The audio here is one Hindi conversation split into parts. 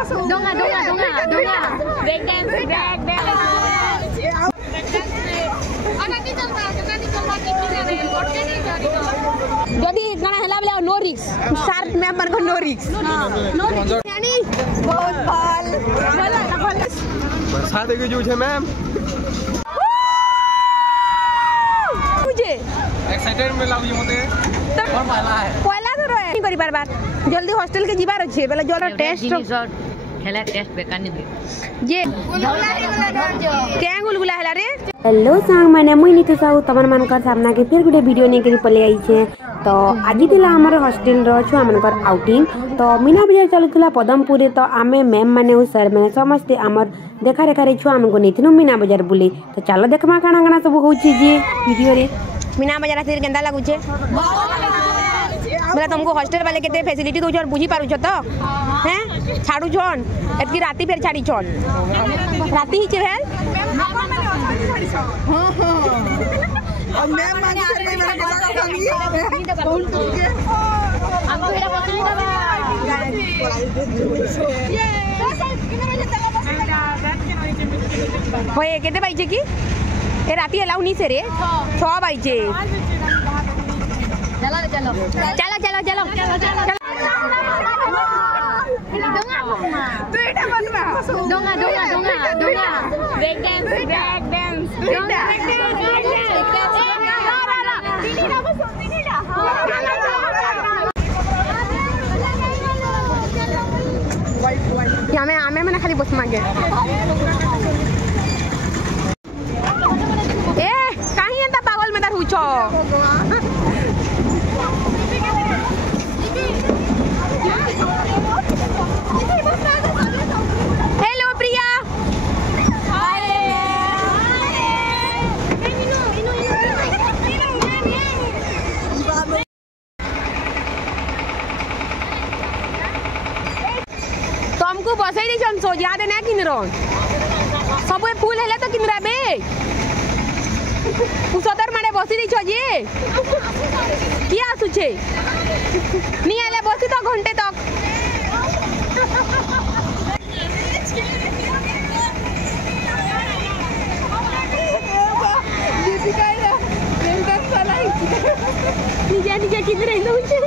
Donga. Break dance. যদি গানা হেলা বলে নো রিস্ক শার্প মেম্বার को नो रिस्क यानी बहुत ভাল बरसात के जो है मैम मुझे एक्साइटेड में लागू मते और पहला है पहला तो रहे नहीं करी बार जल्दी हॉस्टल के जीवार अछि बेला जोर टेस्ट खेला टेस्ट बेकार नहीं दे ये क्या गुलगुला हेला रे हेलो सांग मैंने मुई नीतू साहू तमन मानकर सामना के फिर गुटे वीडियो नहीं करी पले आई छे तो आज दिला हमर हॉस्टल रो छुआ मानकर आउटिंग तो मीना बाजार चलुतला पदमपुर तो आमे मैम माने उ सर माने समस्त हमर देखा रेखा रे छुआ हमको नेथिनु मीना बाजार बुली तो चलो देखमा काना काना सब होची जे वीडियो रे मीना बाजार फिर केंदा लागु छे बोला तुमको हॉस्टल वाले केते फैसिलिटी दउ छ बुझी पारु छ तो हैं छाडू छन एतकी राती फेर छाडी छन राती ही छे भेल और मैम माने फिर मेरा पता खाली है कौन तुझे हमको एला पसंद है ये होए केते बाइजे की ए राती अलाउ नहीं से रे 6 बाइजे चलो Donga. Break dance. आमे मैंने खाली बस मांगे ए कहीं एंता पागल में तार हुचो हेलो प्रिया तुमको बसई दी छन सो याद ना किन रन सब फूल हेले तो किन राबे सदर माने बसी दी छ जे किया आसु छे नी आले बसी तो घंटे तक निजा किधर रही छे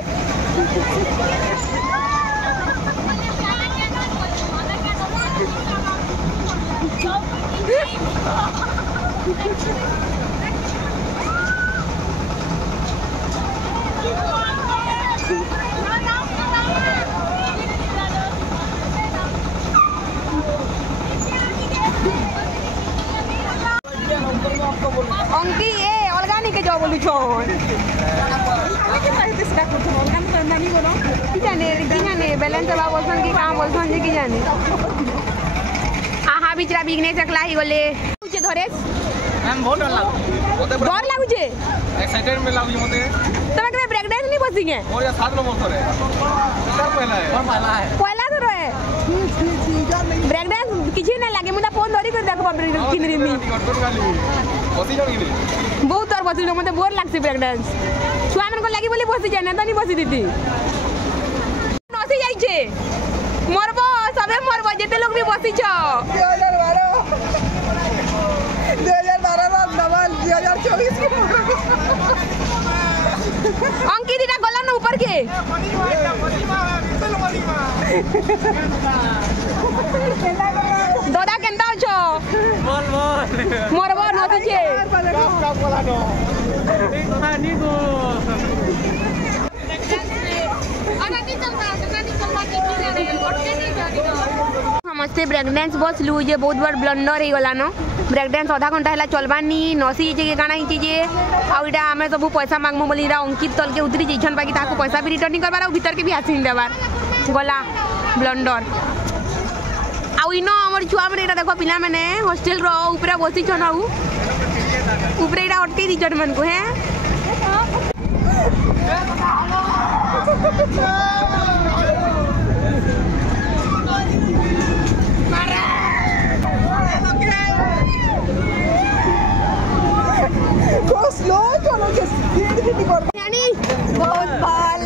अंकी ए अलगा नहीं के जाओ बोलू छोन की जाने बैलेंस बा बोलसन की काम बोलसन जे की जाने आहा बिचरा बिगने सकला ही बोले जे धरेस मैम बहुत डर लागु छे एक्साइटेड में लागू मते तमे के ब्रेक डांस नहीं बसिगे और या 7 नंबर करे सर पहला है पहला तो रहे ब्रेक डांस किछि ना लागे मुदा फोन धरी कर देखो किनरी मी बसी जानी बहुत और बसी मते बोर लागसे ब्रेक डांस छुआ मन को लागी बोली बसी जाने त नहीं बसी दीदी नसी जाई छे मरबो सबे मरबो जेते लोग भी बसी छ 2012 डबल 2024 की अंकित इटा गला न ऊपर के दादा केंता छो बोल मरबो नसी छे कब बोला नो नहीं को समस्ते ब्रेक डांस बस लू जे बहुत बड़ ब्लंडर ही गला न ब्रेक डांस आधा घंटा हला चलबानी नसी जे के गाना हिची जे आ इटा हमें सब पैसा मांगमु बोली रा अंकित तल के उतरी जइछन बाकी ताको पैसा भी रिटर्न करबार आ भीतर के भी आसीन देबार गला ब्लंडर आ इनो हमर छुआ माने एटा देखो पिला माने हॉस्टल रो ऊपर बसी छन आ ऊपर एटा अटके दिचन मन को है स्लो चलो के स्पीड भी नहीं कर यानी बहुत बाल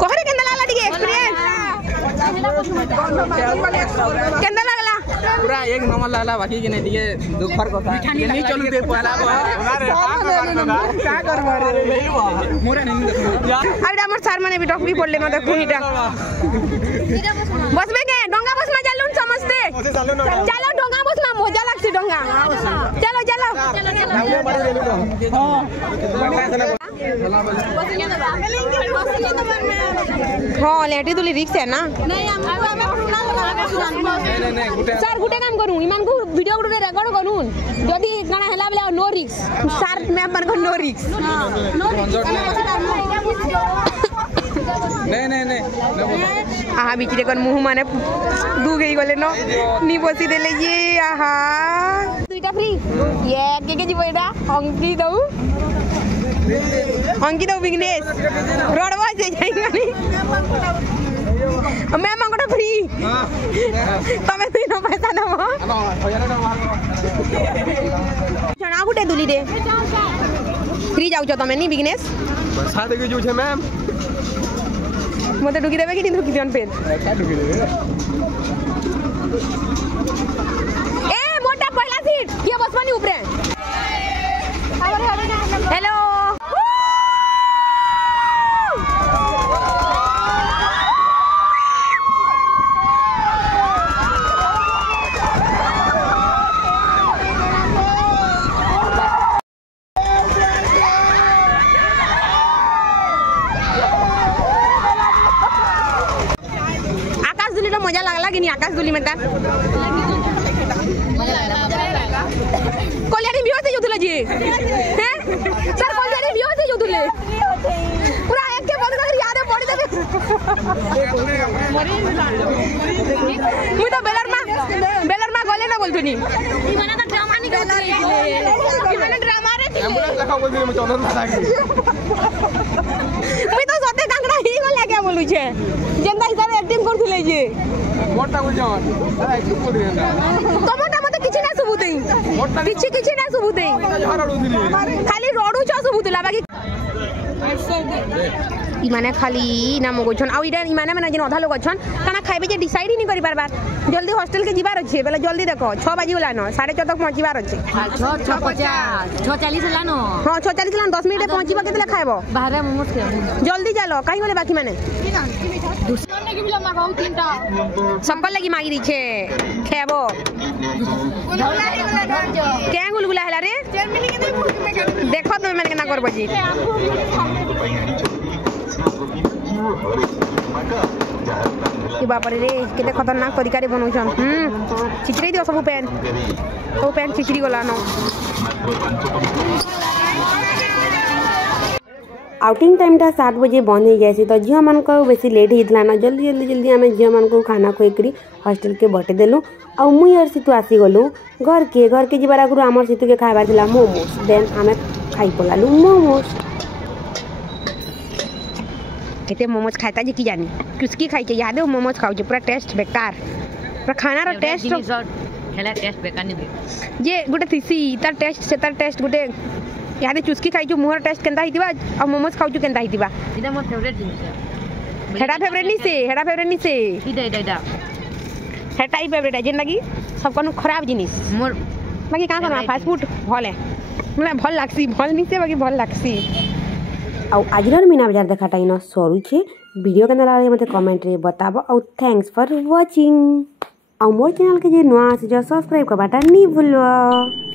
कहरे केंदा लागला टिके एक्सपीरियंस केंदा लागला पूरा एक नंबर लागला बाकी के नहीं दिए दुखर को था ये नहीं चलू दे पहला क्या करबा रे मोरे नहीं देखो आइडा हमर सर माने भी टॉप भी पड़ले न देखो इटा बसबे के डोंगा बस में जालुन समझते चलो डोंगा बस में मजा लागसी डोंगा चलो चलो हां लेटी तुली रिक्स है ना सर गुटे काम करू इमान को वीडियो गुटे रेकॉर्ड करूं जदी काना हला बले नो रिक्स सर मैम मन को नो रिक्स नहीं आहा बिचरे कोन मुंह माने दू गई गले न नी बसी देले ये आहा दुईटा फ्री ये के जीव एटा अंकी दऊ विघ्नेश रोडवा से जाई मैं मंगटा फ्री तमे तुई न पैसा दमो छना गुटे दुली रे फ्री जाउ छ तमे नी विघ्नेश साथ के जो छे मैम मते ढुकी देबे कि ढुकी दियन पेन ए मोटा पहला सीट के बसवानी ऊपरे हेलो मजा लागला कि नहीं आकाश दुली में कल्याणी बियो से जोतले जी हैं सर कल्याणी बियो से जोतले पूरा एक के बंद कर याद पड़ देबे मुई तो बेलर मा गले ना बोलथुनी ई माने तो ड्रामा नहीं करले ई माने ड्रामा रे एम्बुलेंस लखा बोल दिले में चौधर माता की मुई तो सते कांगड़ा ही गले के बोलु छे जेंदा हिसाब एक्टिंग करथुले जी मोटा बोल जाओ अरे एक्टिंग कर रहे हैं टमाटा मते किछि ना सुबुते किछि ना सुबुते खाली रोडू छ सुबुतला बाकी इमाने खाली नाम गोछन आ इडा इमाने माने जन आधा लोग छन काना खाइबे जे डिसाइड ही नहीं करि पारबार जल्दी हॉस्टल के जिबार अछि बेला जल्दी देखो 6 बजे वाला न 6:30 तक पहुंचीबार अछि 6:40 लानो हां 6:40 लान 10 मिनिट पहुंचीबा केतला खाइबो बाहर मोमोस के जल्दी चलो काई बोले बाकी माने दुश्मन के बिला मागाऊ तीनटा सबको लगी मागी दी छे खेबो क्या गुलगुला हला रे देखो तुम मैंने केना करबो जी कि बाप रे केते खतरनाक तरीका रे बनौछन चिचरी दियो सब पेन चिचरी गला न आउटिंग टाइम टा 7 बजे बंद हो जाए तो झील मान बेसी लेट होता ना जल्दी आम झील मान खाना खुएकरी हॉस्टल के बटे देलु आ मुई और सीतु आसीगलु घर के जीवार आगु आमर सीतु के खाइबार थिला मोमोस देन आमे खाई पलालु मोमोस केते मोमोस खाता जे की जानी किसकी खाई के याद है मोमोस खाऊ जे पूरा टेस्ट बेकार पूरा खाना रा टेस्ट खेला टेस्ट बेकार नहीं जे गुटे थिसी तार टेस्ट गुटे याद चुस्की खाई जो मुहर टेस्ट केनता हितिबा आ मोमोस खाऊ जो केनता हितिबा इदा मोर फेवरेट जिनिस हेडा फेवरेट नहीं से इदा हेटा ही फेवरेट है जेन लगी सब कोन खराब जिनिस मोर बाकी का करना फास्ट फूड भल है मतलब भल लागसी भल नहीं से बाकी भल लागसी आ आजर मीना बाजार देखाटा इन सरू छे वीडियो केना लागले मते कमेंट रे बताबो आ थैंक्स फॉर वाचिंग आ मोर चैनल के जे नुआ से सब्सक्राइब करबाटा नहीं भूलबो।